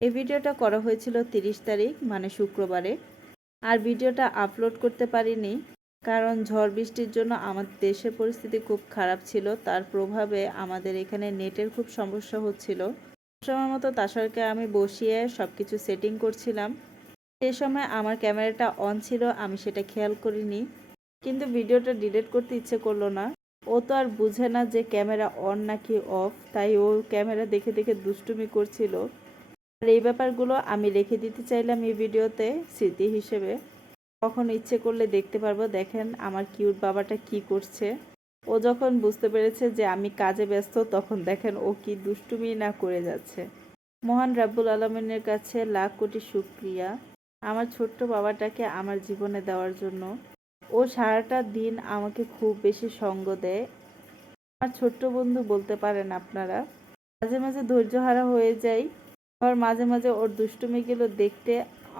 এই ভিডিওটা করা হয়েছিল তিরিশ তারিখ মানে শুক্রবারে। আর ভিডিওটা আপলোড করতে পারিনি, কারণ ঝড় বৃষ্টির জন্য আমাদের দেশের পরিস্থিতি খুব খারাপ ছিল। তার প্রভাবে আমাদের এখানে নেটের খুব সমস্যা হচ্ছিল। সময় মতো তাসরকে আমি বসিয়ে সব কিছু সেটিং করছিলাম। সে সময় আমার ক্যামেরাটা অন ছিল, আমি সেটা খেয়াল করিনি। কিন্তু ভিডিওটা ডিলিট করতে ইচ্ছে করল না। ও তো আর বুঝে না যে ক্যামেরা অন নাকি অফ, তাই ও ক্যামেরা দেখে দেখে দুষ্টুমি করছিল। আর এই ব্যাপারগুলো আমি রেখে দিতে চাইলাম এই ভিডিওতে স্মৃতি হিসেবে। কখন ইচ্ছে করলে দেখতে পারব। দেখেন আমার কিউট বাবাটা কি করছে। ও যখন বুঝতে পেরেছে যে আমি কাজে ব্যস্ত, তখন দেখেন ও কি দুষ্টুমি না করে যাচ্ছে। মহান রাব্বুল আলমিনের কাছে লাখ কোটি শুক্রিয়া। আমার ছোট্ট বাবাটাকে আমার জীবনে দেওয়ার জন্য। ও সারাটা দিন আমাকে খুব বেশি সঙ্গ দেয়। আমার ছোট্ট বন্ধু বলতে পারেন আপনারা। মাঝে মাঝে ধৈর্যহারা হয়ে যাই। আবার মাঝে মাঝে ওর দুষ্টুমিগুলো দেখতে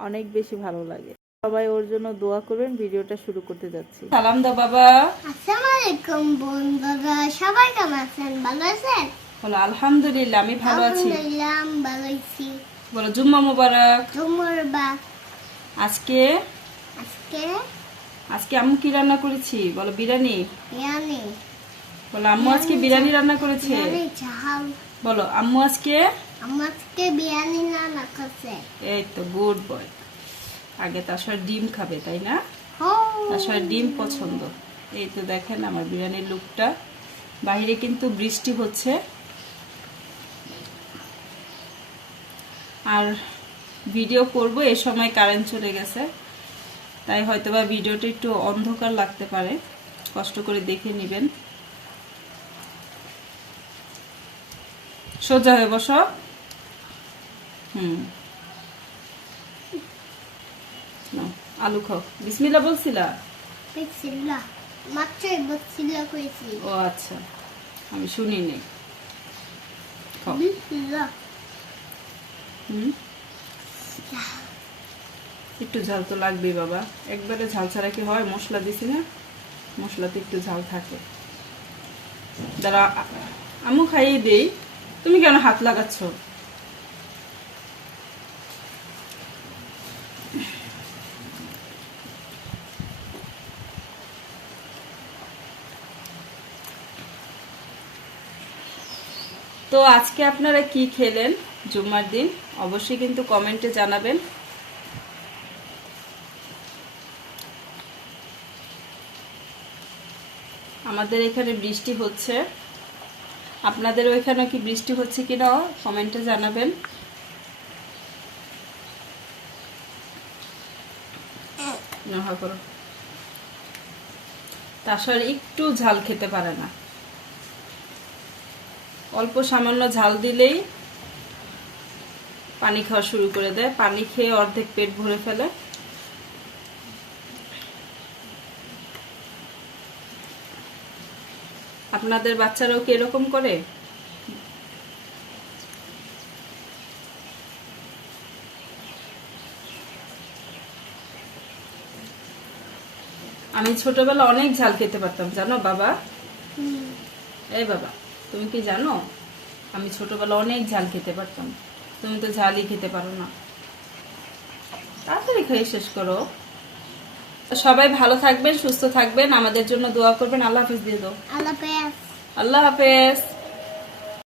অনেক বেশি ভালো লাগে। সবাই ওর জন্য দোয়া করবেন ভিডিওটা শুরু করতে যাচ্ছি। সালাম দাও বাবা। আসসালামু আলাইকুম বন্ধুরা সবাই কেমন আছেন? ভালো আছেন? বলো আলহামদুলিল্লাহ আমি ভালো আছি। আলহামদুলিল্লাহ আমি ভালো আছি। বলো জুম্মা মোবারক। তোমার বা আজকে? আজকে? আজকে আম্মু কি রান্না করেছি? বলো বিরিয়ানি। বিরিয়ানি। বলো আম্মু আজকে বিরিয়ানি রান্না করেছে? বিরিয়ানি ঝাল বলো আম্মু আজকে? আমাকে বিরিয়ানি রান্না করছে এই তো গুড বয় আগে তার ডিম খাবে তাই না? তার ডিম পছন্দ। এই তো দেখেন আমার বিরিয়ানির লুকটা বাইরে কিন্তু বৃষ্টি হচ্ছে। আর ভিডিও করব এ সময় কারেন্ট চলে গেছে। তাই হয়তোবা ভিডিওটা একটু অন্ধকার লাগতে পারে। কষ্ট করে দেখে নেবেন। সোজা হয়ে বসো হুম আলু খাও বিসমিল্লা বলছিলা বিসমিল্লাহ মাত্র বিসমিল্লাহ করেছি ও আচ্ছা আমি শুনিনি খাও বিসমিল্লাহ হুম একটু ঝাল তো লাগবেই বাবা একবারে ঝাল ছাড়া কি হয় মশলা দিছি না মশলাতে একটু ঝাল থাকে দাঁড়া আ- আম্মু খাইয়ে দেই তুমি কেন হাত লাগাচ্ছ? তো আজকে আপনারা কি খেলেন জুম্মার দিন? অবশ্যই কিন্তু কমেন্টে জানাবেন। আমাদের এখানে বৃষ্টি হচ্ছে। আপনাদের ওইখানে কি বৃষ্টি হচ্ছে কিনা কমেন্টে জানাবেন। তাছাড়া একটু ঝাল খেতে পারে না। অল্প সামান্য ঝাল দিলেই পানি খাওয়া শুরু করে দেয়। পানি খেয়ে অর্ধেক পেট ভরে ফেলে। আপনাদের বাচ্চারাও কি এরকম করে? আমি ছোটবেলা অনেক ঝাল খেতে পারতাম জানো বাবা? এই বাবা তুমি কি জানো? আমি ছোটবেলা অনেক ঝাল খেতে পারতাম। তুমি তো ঝালই খেতে পারো না। তাড়াতাড়ি খেয়ে শেষ করো। সবাই ভালো থাকবেন সুস্থ থাকবেন। আমাদের জন্য দোয়া করবেন। আল্লাহ হাফিজ দিয়ে দাও। আল্লাহ হাফেজ। আল্লাহ হাফেজ।